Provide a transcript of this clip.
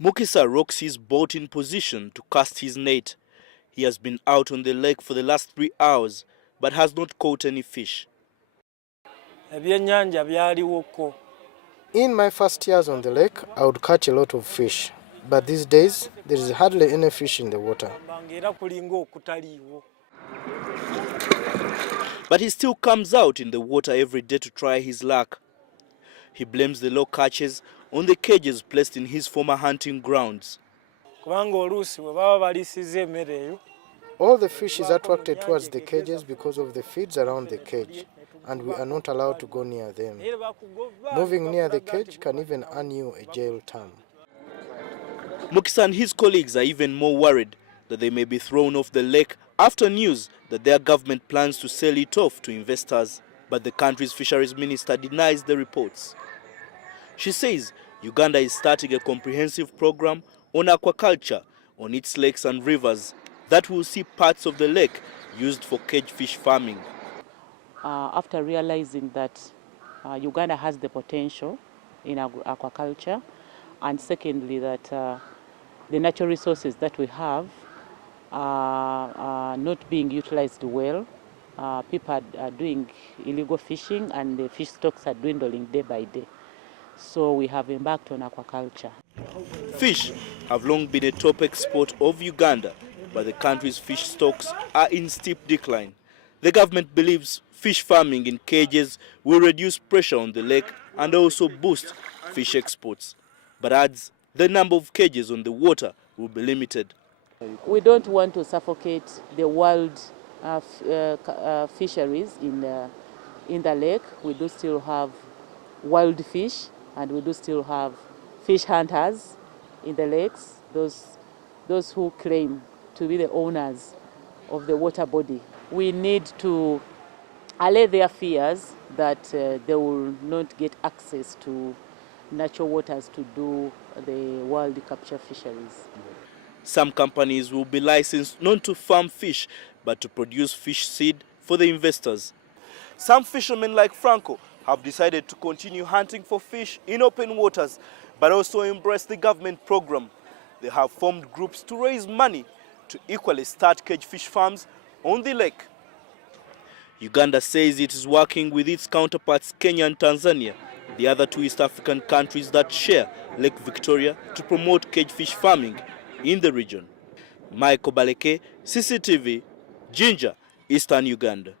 Mukisa rocks his boat in position to cast his net. He has been out on the lake for the last 3 hours, but has not caught any fish. In my first years on the lake, I would catch a lot of fish. But these days, there is hardly any fish in the water. But he still comes out in the water every day to try his luck. He blames the low catches on the cages placed in his former hunting grounds. All the fish is attracted towards the cages because of the feeds around the cage, and we are not allowed to go near them. Moving near the cage can even earn you a jail term. Mukisa and his colleagues are even more worried that they may be thrown off the lake after news that their government plans to sell it off to investors. But the country's fisheries minister denies the reports. She says Uganda is starting a comprehensive program on aquaculture on its lakes and rivers that will see parts of the lake used for cage fish farming. After realizing that Uganda has the potential in aquaculture, and secondly that the natural resources that we have are not being utilized well, people are doing illegal fishing and the fish stocks are dwindling day by day. So we have embarked on aquaculture. Fish have long been a top export of Uganda, but the country's fish stocks are in steep decline. The government believes fish farming in cages will reduce pressure on the lake and also boost fish exports, but adds the number of cages on the water will be limited. We don't want to suffocate the wild fisheries in the lake. We do still have wild fish, and we do still have fish hunters in the lakes, those who claim to be the owners of the water body. We need to allay their fears that they will not get access to natural waters to do the wild capture fisheries. Some companies will be licensed not to farm fish, but to produce fish seed for the investors. Some fishermen like Franco have decided to continue hunting for fish in open waters, but also embrace the government program. They have formed groups to raise money to equally start cage fish farms on the lake. Uganda says it is working with its counterparts Kenya and Tanzania, the other two East African countries that share Lake Victoria, to promote cage fish farming in the region. Michael Baleke, CCTV, Jinja, Eastern Uganda.